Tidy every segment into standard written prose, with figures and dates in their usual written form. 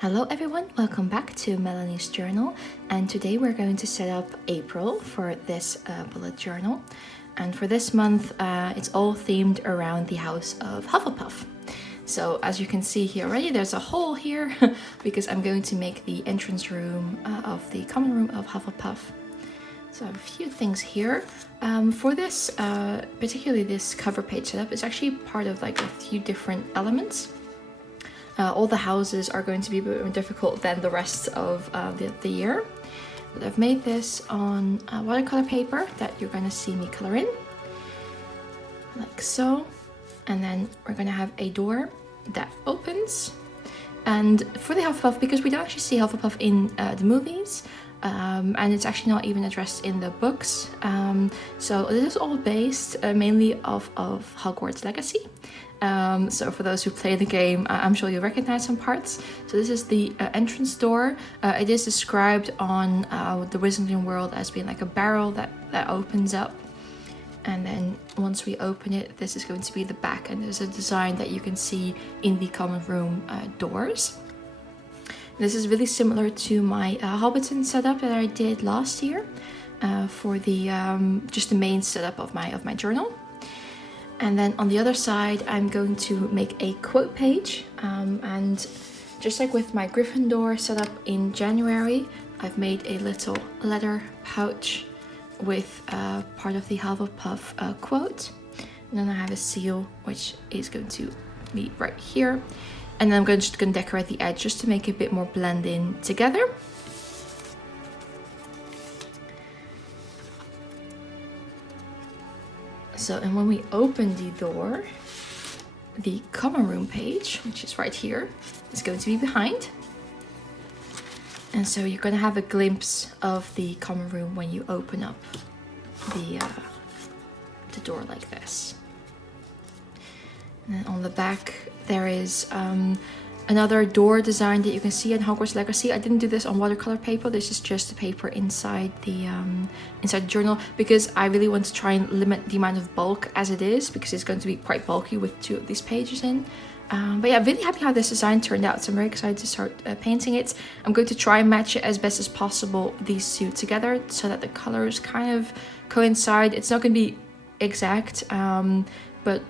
Hello everyone, welcome back to Melanie's journal, and today we're going to set up April for this bullet journal. And for this month, it's all themed around the house of Hufflepuff. So as you can see here already, there's a hole here because I'm going to make the entrance room of the common room of Hufflepuff. So I have a few things here. For this, particularly this cover page setup, it's actually part of like a few different elements. All the houses are going to be a bit more difficult than the rest of the year. But I've made this on watercolor paper that you're going to see me color in, like so. And then we're going to have a door that opens. And for the Hufflepuff, because we don't actually see Hufflepuff in the movies, and it's actually not even addressed in the books. So this is all based mainly off of Hogwarts Legacy. So for those who play the game, I'm sure you'll recognize some parts. So this is the entrance door. It is described on the Wizarding World as being like a barrel that opens up. And then once we open it, this is going to be the back. And there's a design that you can see in the common room doors. This is really similar to my Hobbiton setup that I did last year for the just the main setup of my journal. And then on the other side, I'm going to make a quote page. And just like with my Gryffindor setup in January, I've made a little letter pouch with part of the Hufflepuff quote. And then I have a seal, which is going to be right here. And then I'm just going to decorate the edge just to make it a bit more blend in together. So, and when we open the door, the common room page, which is right here, is going to be behind. And so you're going to have a glimpse of the common room when you open up the door like this. And then on the back, there is another door design that you can see in Hogwarts Legacy. I didn't do this on watercolor paper. This is just the paper inside the journal because I really want to try and limit the amount of bulk as it is, because it's going to be quite bulky with 2 of these pages in. But yeah, I'm really happy how this design turned out. So I'm very excited to start painting it. I'm going to try and match it as best as possible, these two together, so that the colors kind of coincide. It's not going to be exact, but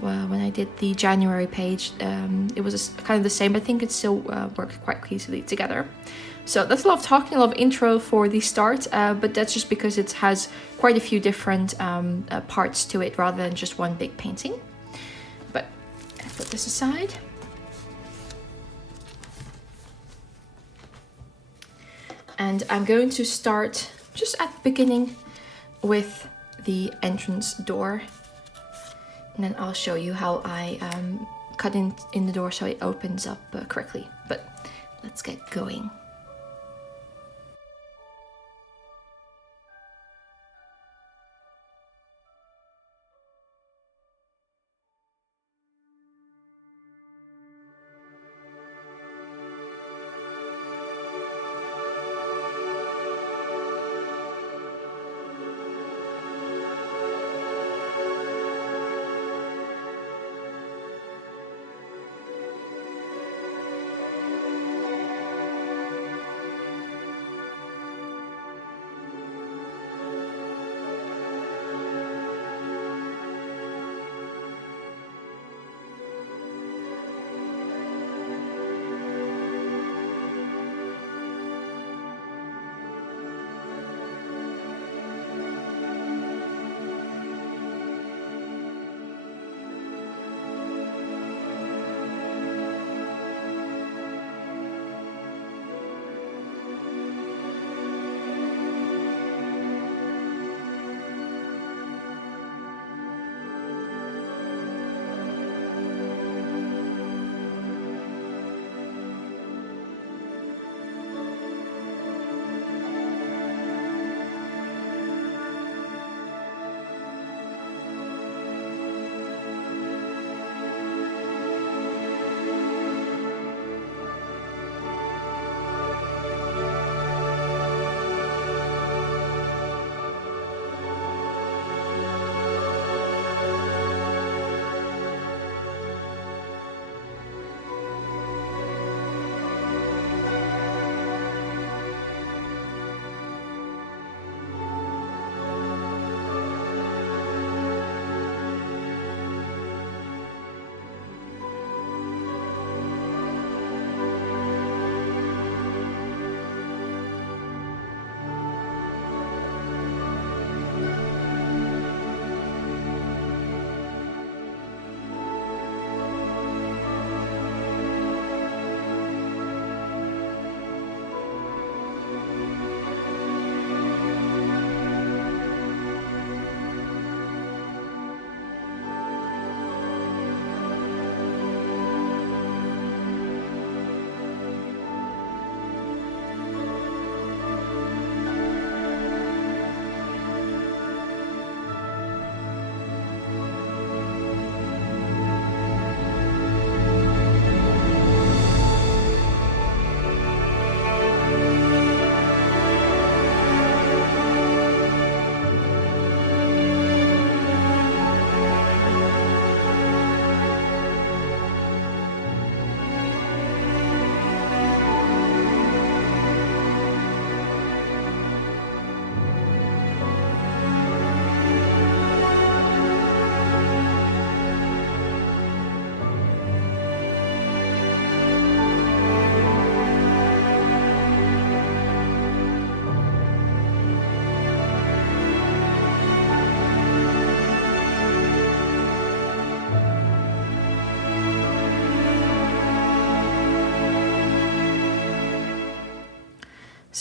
when I did the January page, it was kind of the same. I think it still worked quite easily together. So that's a lot of talking, a lot of intro for the start, but that's just because it has quite a few different parts to it rather than just one big painting. But I put this aside. And I'm going to start just at the beginning with the entrance door. And then I'll show you how I cut in the door so it opens up correctly. But let's get going.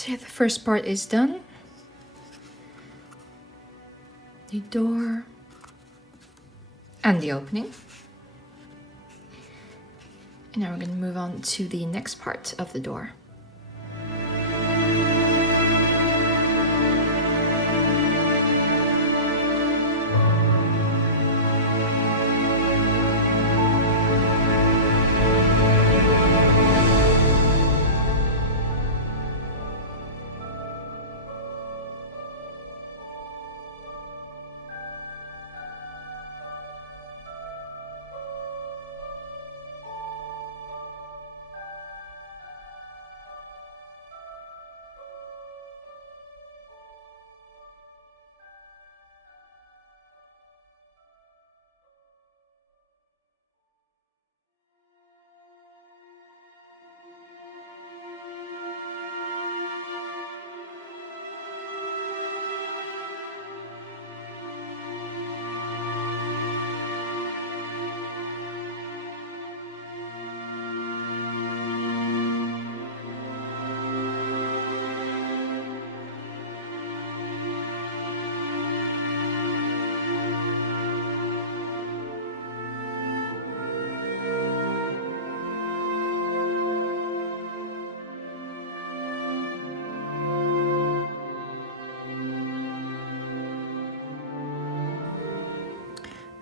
So yeah, the first part is done. The door and the opening. And now we're going to move on to the next part of the door.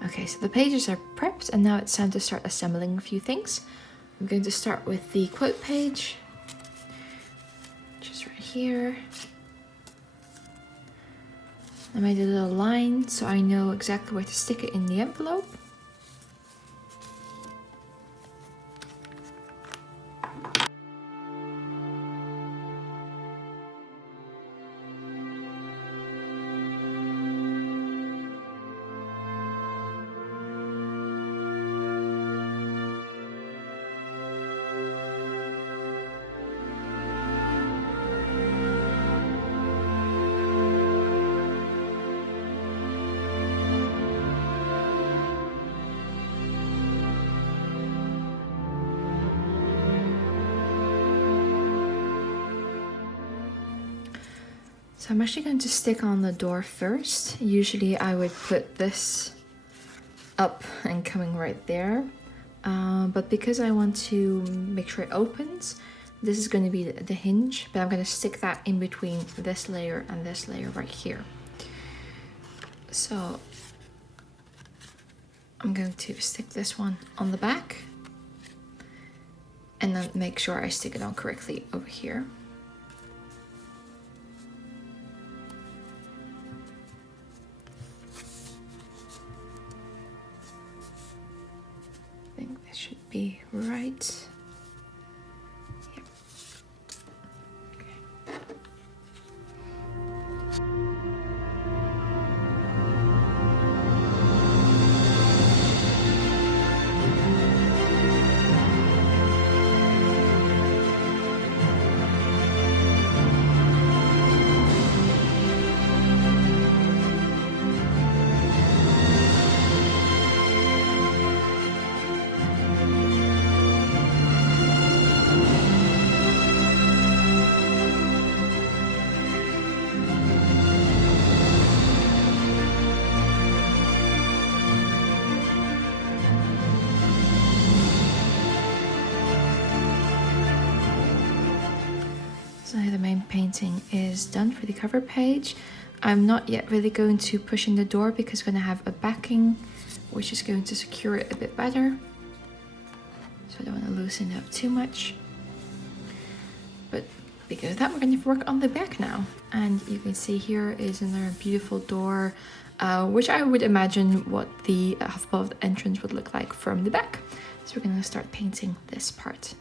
Okay, so the pages are prepped and now it's time to start assembling a few things. I'm going to start with the quote page, which is right here. I made a little line so I know exactly where to stick it in the envelope. So I'm actually going to stick on the door first. Usually I would put this up and coming right there. But because I want to make sure it opens, this is going to be the hinge, but I'm going to stick that in between this layer and this layer right here. So I'm going to stick this one on the back and then make sure I stick it on correctly over here. I think this should be right. Yep. Okay. So the main painting is done for the cover page. I'm not yet really going to push in the door because I'm going to have a backing which is going to secure it a bit better. So I don't want to loosen it up too much. But because of that, we're going to work on the back now. And you can see here is another beautiful door, which I would imagine what the Hufflepuff entrance would look like from the back. So we're going to start painting this part.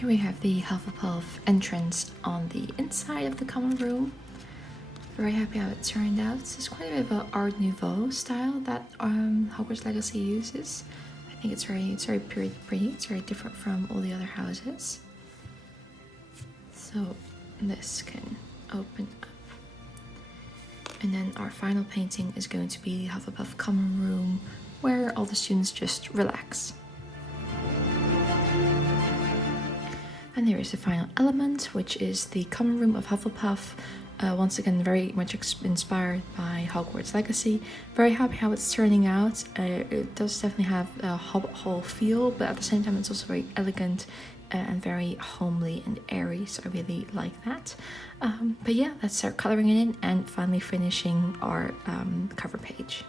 Here we have the Hufflepuff entrance on the inside of the common room. Very happy how it turned out. This is quite a bit of an Art Nouveau style that Hogwarts Legacy uses. I think it's very pretty. It's very different from all the other houses. So this can open up. And then our final painting is going to be the Hufflepuff common room, where all the students just relax. And there is the final element, which is the common room of Hufflepuff. Once again, very much inspired by Hogwarts Legacy. Very happy how it's turning out. It does definitely have a Hobbit Hall feel, but at the same time it's also very elegant and very homely and airy, so I really like that. But yeah, let's start coloring it in and finally finishing our cover page.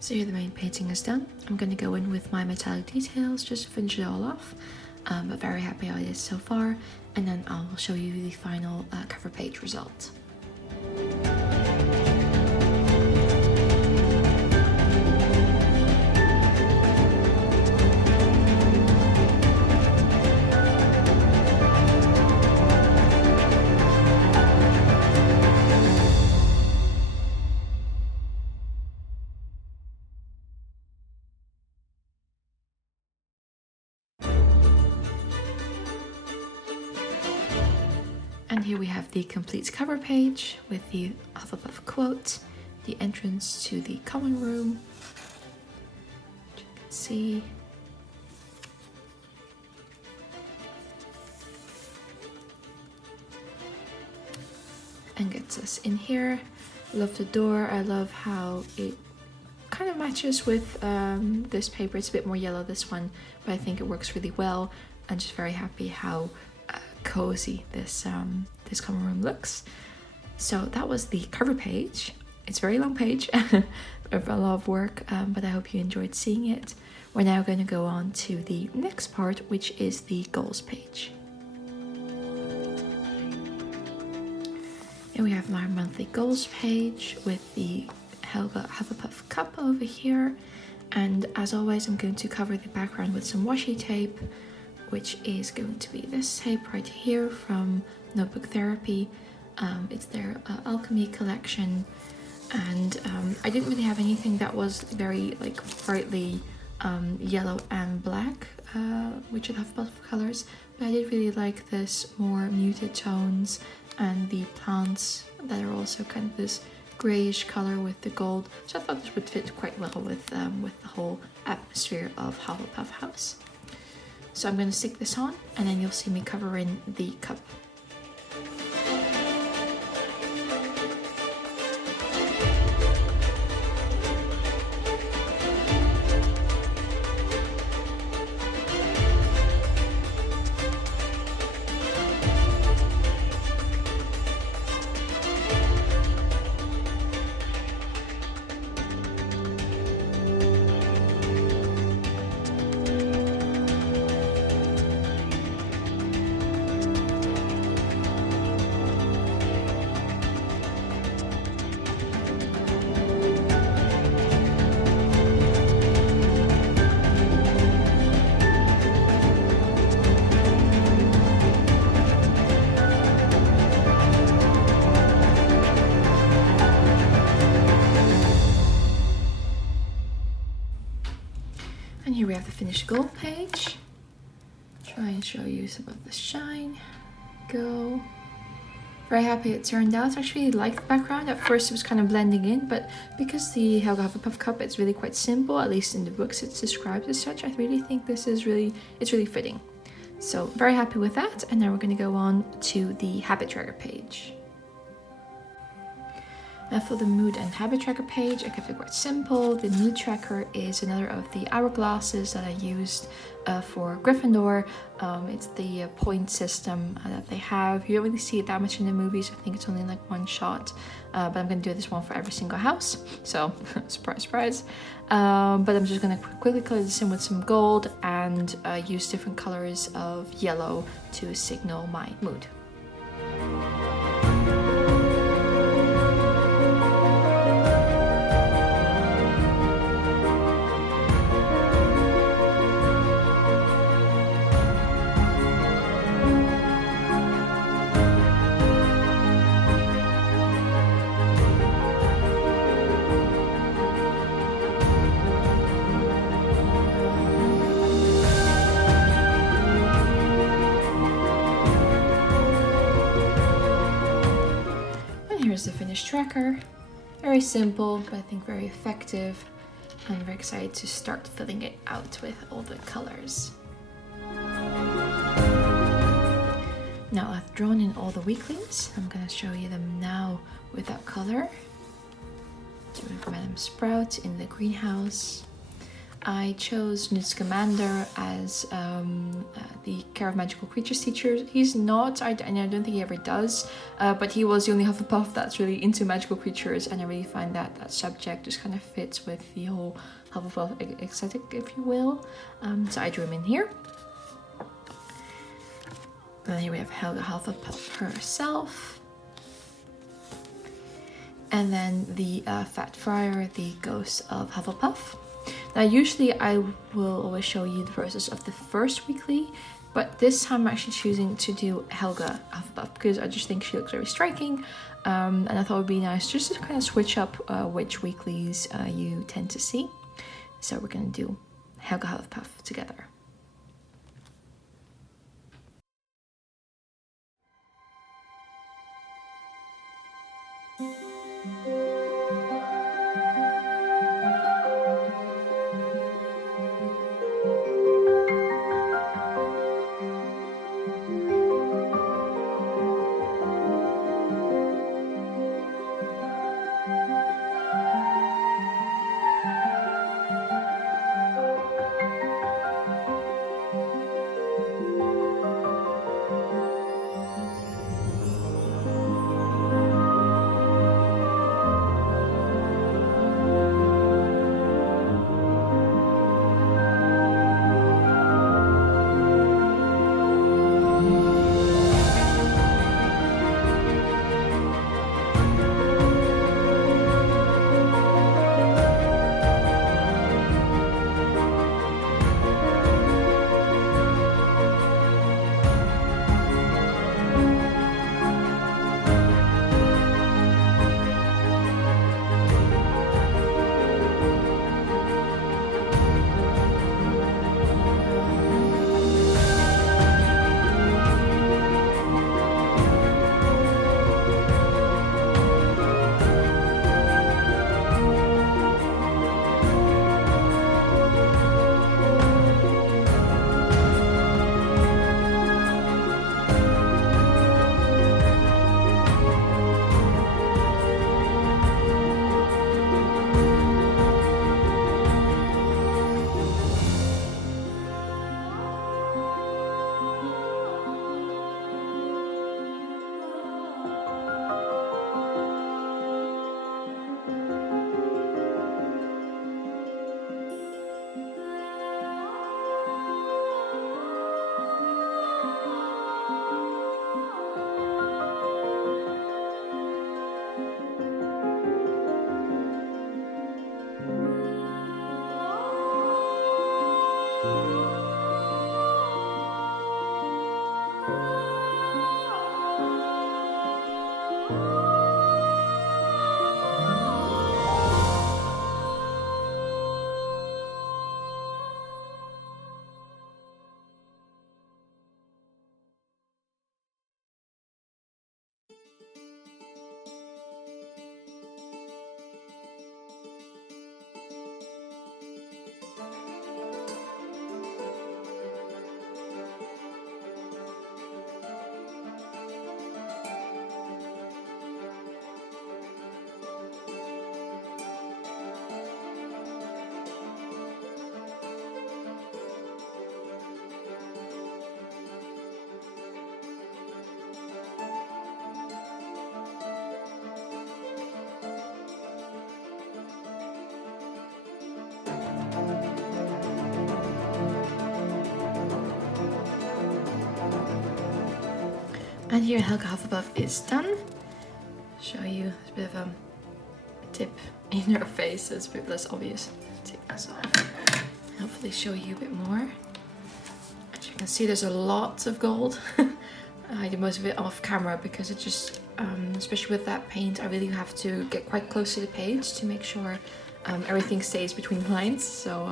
So here the main painting is done. I'm going to go in with my metallic details just to finish it all off. But very happy how it is so far. And then I'll show you the final cover page result. And here we have the complete cover page with the Hufflepuff quote, the entrance to the common room, which you can see. And gets us in here. Love the door. I love how it kind of matches with this paper. It's a bit more yellow, this one, but I think it works really well. I'm just very happy how cozy this common room looks. So that was the cover page. It's a very long page, a lot of work, but I hope you enjoyed seeing it. We're now going to go on to the next part, which is the goals page. And we have our monthly goals page with the Helga Hufflepuff cup over here. And as always, I'm going to cover the background with some washi tape, which is going to be this tape right here from Notebook Therapy. It's their Alchemy collection, and I didn't really have anything that was very like brightly yellow and black, which are the Hufflepuff colors, but I did really like this more muted tones and the plants that are also kind of this grayish color with the gold. So I thought this would fit quite well with the whole atmosphere of Hufflepuff House. So I'm going to stick this on, and then you'll see me cover in the cup. And here we have the finished gold page. Try and show you some of the shine. Go. Very happy it turned out. I actually liked the background. At first it was kind of blending in, but because the Helga Hufflepuff cup, it's really quite simple, at least in the books it's described as such, I really think this is really fitting. So very happy with that. And now we're going to go on to the habit tracker page. Now for the mood and habit tracker page, I kept it quite simple. The mood tracker is another of the hourglasses that I used for Gryffindor. It's the point system that they have. You don't really see it that much in the movies. I think it's only like one shot, but I'm going to do this one for every single house. So surprise, surprise. But I'm just going to quickly color this in with some gold and use different colors of yellow to signal my mood. Here's the finished tracker. Very simple, but I think very effective. I'm very excited to start filling it out with all the colors. Now I've drawn in all the weaklings. I'm going to show you them now without color. Doing Madame Sprout in the greenhouse. I chose Newt Scamander as the Care of Magical Creatures teacher. He's not, I don't think he ever does, but he was the only Hufflepuff that's really into magical creatures, and I really find that subject just kind of fits with the whole Hufflepuff aesthetic, if you will. So I drew him in here. And here we have Helga Hufflepuff herself. And then the Fat Friar, the ghost of Hufflepuff. Now usually I will always show you the process of the first weekly, but this time I'm actually choosing to do Helga Hufflepuff because I just think she looks very striking, and I thought it would be nice just to kind of switch up which weeklies you tend to see. So we're going to do Helga Hufflepuff together. And here Helga Hufflepuff is done. Show you a bit of a tip in her face, so it's a bit less obvious. Take this off. Hopefully show you a bit more. As you can see, there's a lot of gold. I did most of it off camera because it just, especially with that paint, I really have to get quite close to the page to make sure everything stays between the lines. So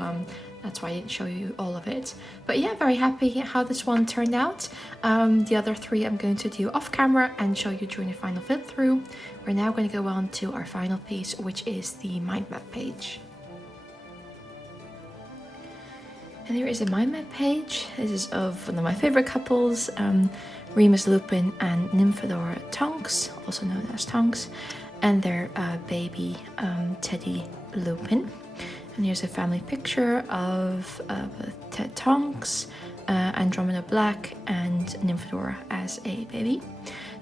that's why I didn't show you all of it. But yeah, very happy how this one turned out. The other three I'm going to do off camera and show you during the final flip through. We're now going to go on to our final piece, which is the mind map page. And there is a mind map page. This is of one of my favorite couples, Remus Lupin and Nymphadora Tonks, also known as Tonks, and their baby Teddy Lupin. And here's a family picture of Ted Tonks, Andromeda Black, and Nymphadora as a baby.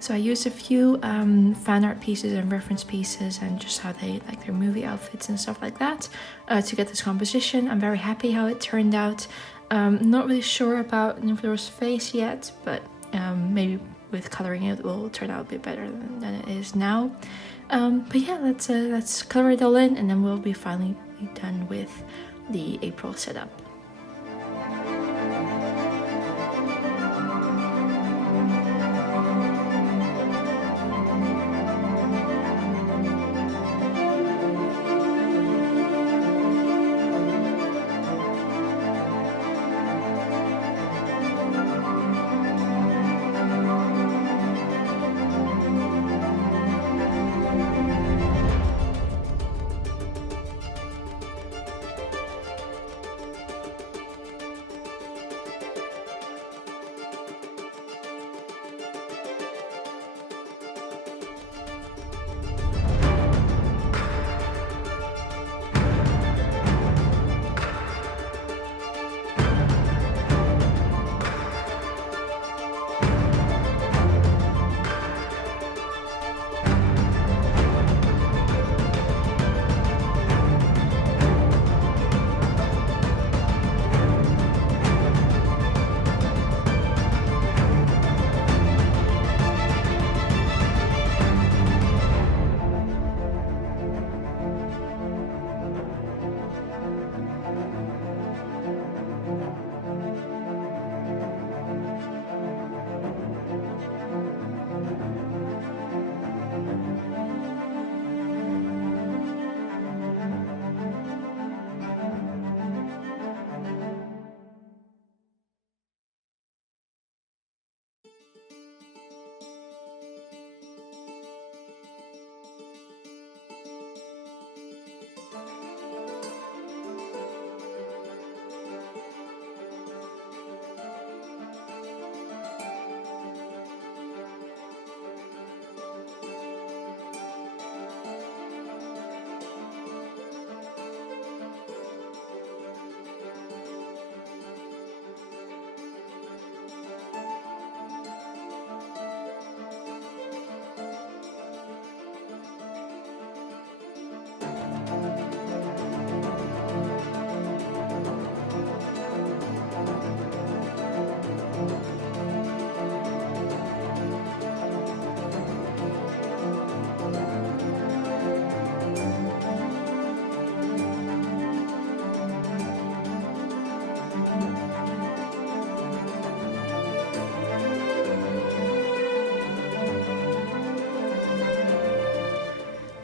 So I used a few fan art pieces and reference pieces and just how they like their movie outfits and stuff like that to get this composition. I'm very happy how it turned out. Not really sure about Nymphadora's face yet, but maybe with coloring it will turn out a bit better than it is now. But yeah, let's color it all in, and then we'll be finally done with the April setup.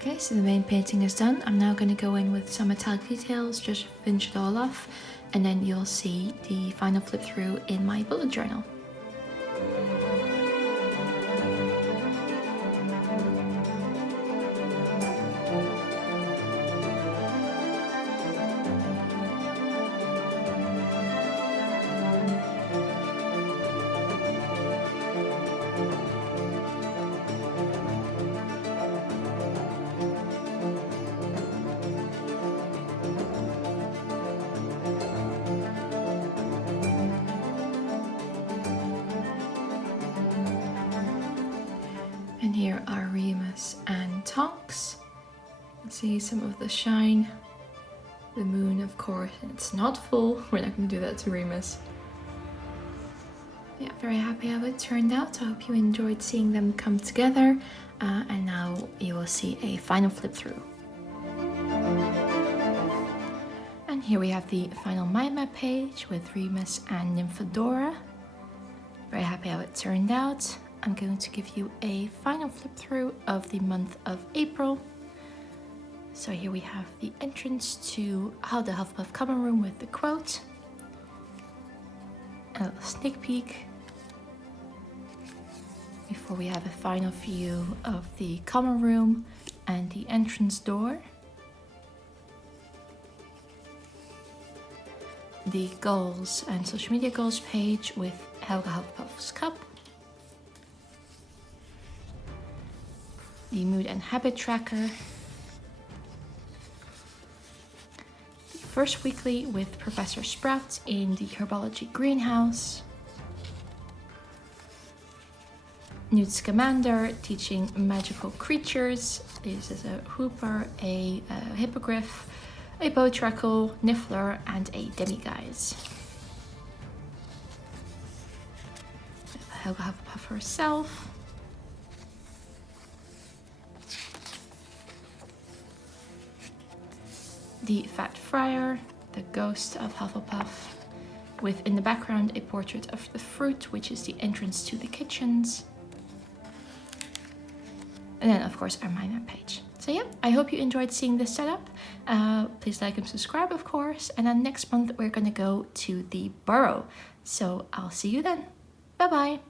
Okay, so the main painting is done. I'm now going to go in with some metallic details, just finish it all off, and then you'll see the final flip through in my bullet journal. And here are Remus and Tonks. You can see some of the shine. The moon, of course, it's not full. We're not going to do that to Remus. Yeah, very happy how it turned out. I hope you enjoyed seeing them come together. And now you will see a final flip through. And here we have the final mind map page with Remus and Nymphadora. Very happy how it turned out. I'm going to give you a final flip through of the month of April. So here we have the entrance to How the Hufflepuff Common Room with the quote. A little sneak peek before we have a final view of the common room and the entrance door. The goals and social media goals page with Helga Hufflepuff's cup. The mood and habit tracker. The first weekly with Professor Sprout in the herbology greenhouse. Newt Scamander teaching magical creatures. This is a hooper, a hippogriff, a bowtruckle, niffler, and a demiguise. Helga Hufflepuff herself. The Fat Friar, the ghost of Hufflepuff, with in the background a portrait of the fruit, which is the entrance to the kitchens. And then of course our mind map page. So yeah, I hope you enjoyed seeing this setup. Please like and subscribe, of course. And then next month we're gonna go to the Burrow. So I'll see you then. Bye bye.